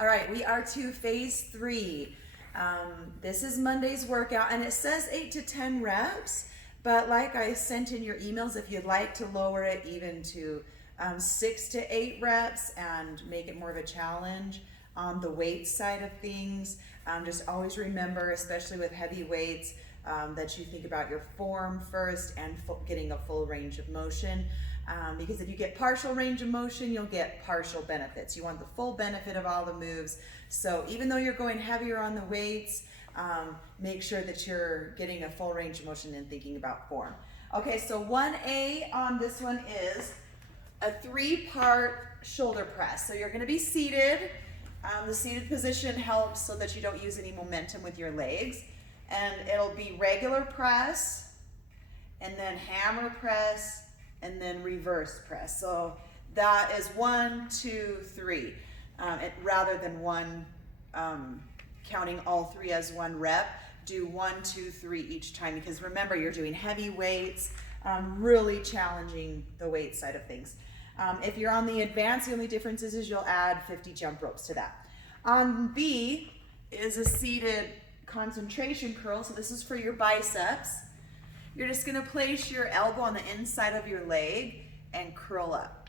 All right, we are to phase 3. This is Monday's workout, and it says 8 to 10 reps, but like I sent in your emails, if you'd like to lower it even to 6 to 8 reps and make it more of a challenge on the weight side of things, just always remember, especially with heavy weights, that you think about your form first and getting a full range of motion. Because if you get partial range of motion, you'll get partial benefits. You want the full benefit of all the moves. So even though you're going heavier on the weights, make sure that you're getting a full range of motion and thinking about form. Okay, so 1A on this one is a 3-part shoulder press. So you're going to be seated. The seated position helps so that you don't use any momentum with your legs. And it'll be regular press, and then hammer press, and then reverse press. So that is 1, 2, 3, rather than one, counting all 3 as 1 rep. Do 1, 2, 3 each time, because remember, you're doing heavy weights, really challenging the weight side of things. If you're on the advanced, the only difference is you'll add 50 jump ropes to that. On B is a seated concentration curl. So this is for your biceps. You're just going to place your elbow on the inside of your leg and curl up.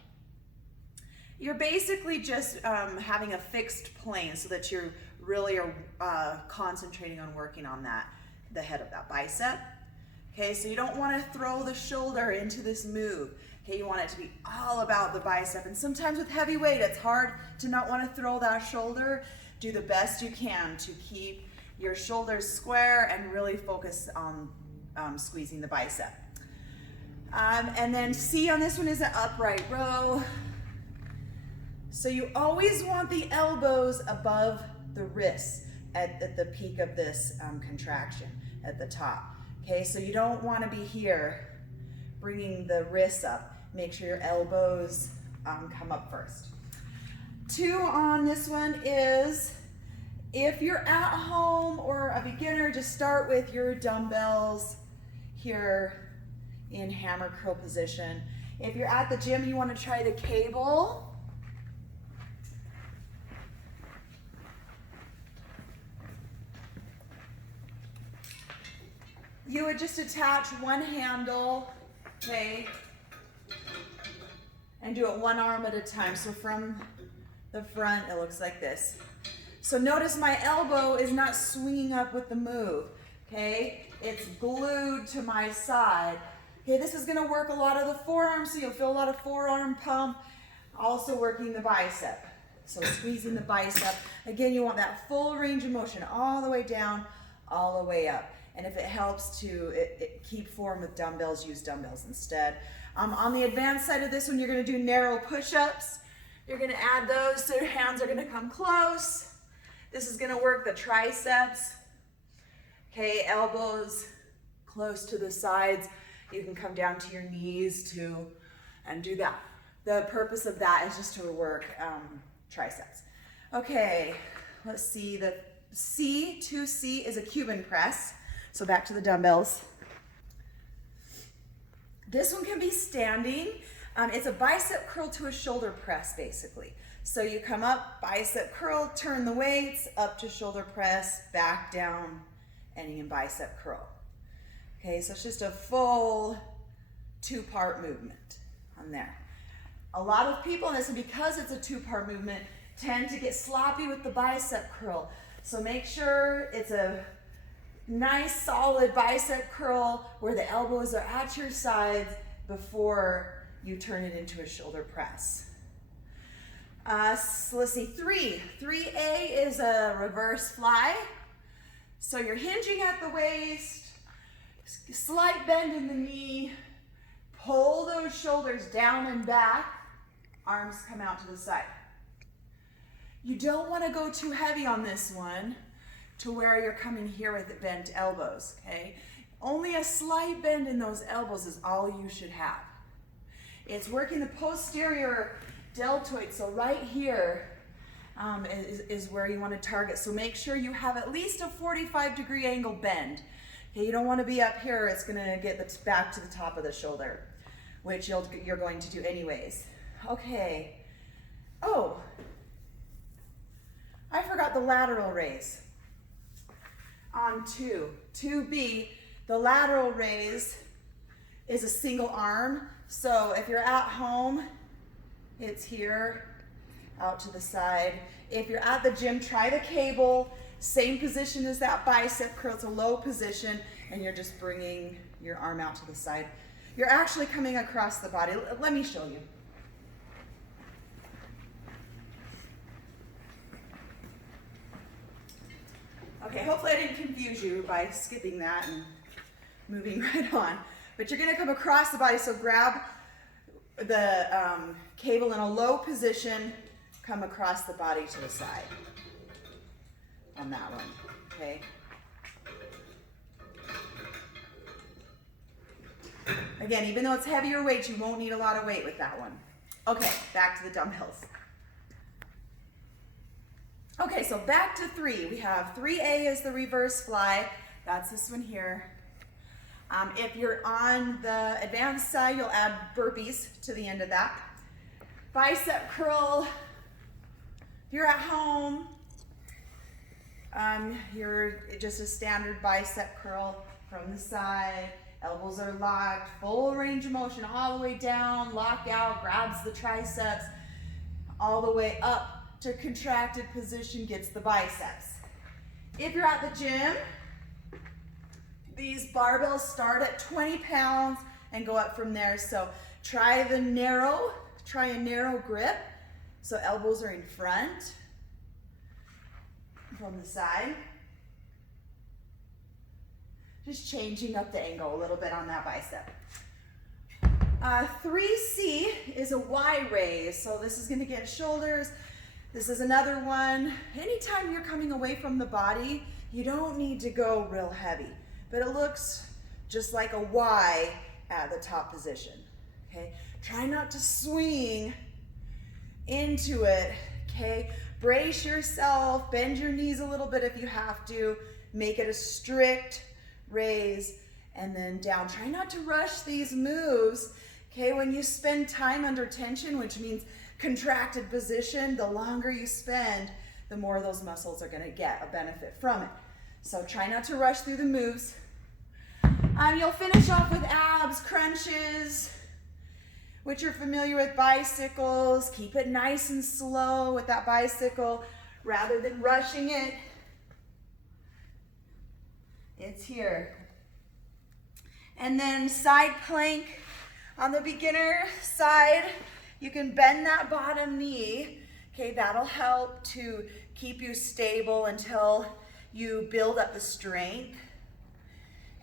You're basically just having a fixed plane so that you're really concentrating on working on the head of that bicep. Okay, so you don't want to throw the shoulder into this move. Okay, you want it to be all about the bicep. And sometimes with heavy weight, it's hard to not want to throw that shoulder. Do the best you can to keep your shoulders square and really focus on squeezing the bicep. And then C on this one is an upright row. So you always want the elbows above the wrists at the peak of this contraction at the top. Okay, so you don't want to be here bringing the wrists up. Make sure your elbows come up first. 2 on this one is, if you're at home or a beginner, just start with your dumbbells here in hammer curl position. If you're at the gym, you want to try the cable. You would just attach one handle, okay, and do it one arm at a time. So from the front, it looks like this. So notice my elbow is not swinging up with the move, okay? It's glued to my side. Okay, this is gonna work a lot of the forearm, so you'll feel a lot of forearm pump, also working the bicep. So squeezing the bicep. Again, you want that full range of motion all the way down, all the way up. And if it helps to keep form with dumbbells, use dumbbells instead. On the advanced side of this one, you're gonna do narrow push-ups. You're gonna add those so your hands are gonna come close. This is gonna work the triceps. Okay, elbows close to the sides. You can come down to your knees too and do that. The purpose of that is just to work triceps. Okay, let's see, the C, 2C is a Cuban press. So back to the dumbbells. This one can be standing. It's a bicep curl to a shoulder press, basically. So you come up, bicep curl, turn the weights, up to shoulder press, back down, ending in bicep curl. Okay, so it's just a full 2-part movement on there. A lot of people, and this is because it's a 2-part movement, tend to get sloppy with the bicep curl. So make sure it's a nice solid bicep curl where the elbows are at your sides before you turn it into a shoulder press. So let's see, 3A is a reverse fly. So you're hinging at the waist, slight bend in the knee, pull those shoulders down and back, arms come out to the side. You don't want to go too heavy on this one to where you're coming here with the bent elbows, okay? Only a slight bend in those elbows is all you should have. It's working the posterior deltoid, so right here is where you want to target. So make sure you have at least a 45-degree angle bend. Okay, you don't want to be up here, it's going to get back to the top of the shoulder, which you're going to do anyways. Okay. Oh, about the lateral raise? On 2B, the lateral raise is a single arm. So if you're at home, it's here, out to the side. If you're at the gym, try the cable, same position as that bicep curl. It's a low position, and you're just bringing your arm out to the side. You're actually coming across the body. Let me show you. Okay, hopefully I didn't confuse you by skipping that and moving right on. But you're gonna come across the body, so grab the cable in a low position, come across the body to the side on that one, okay? Again, even though it's heavier weight, you won't need a lot of weight with that one. Okay, back to the dumbbells. Okay, so back to 3. We have 3A is the reverse fly. That's this one here. If you're on the advanced side, you'll add burpees to the end of that. Bicep curl. If you're at home, you're just a standard bicep curl from the side. Elbows are locked, full range of motion all the way down, lock out, grabs the triceps, all the way up to contracted position, gets the biceps. If you're at the gym, these barbells start at 20 pounds and go up from there. So try a narrow grip. So elbows are in front from the side. Just changing up the angle a little bit on that bicep. 3C is a Y raise. So this is gonna get shoulders. This is another one. Anytime you're coming away from the body, you don't need to go real heavy, but it looks just like a Y at the top position, okay? Try not to swing into it, okay? Brace yourself, bend your knees a little bit if you have to, make it a strict raise, and then down. Try not to rush these moves, okay? When you spend time under tension, which means contracted position, the longer you spend, the more those muscles are gonna get a benefit from it. So try not to rush through the moves. You'll finish off with abs, crunches, which you're familiar with, bicycles. Keep it nice and slow with that bicycle rather than rushing it. It's here. And then side plank. On the beginner side, you can bend that bottom knee. Okay, that'll help to keep you stable until you build up the strength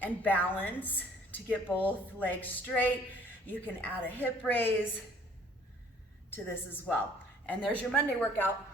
and balance to get both legs straight. You can add a hip raise to this as well. And there's your Monday workout.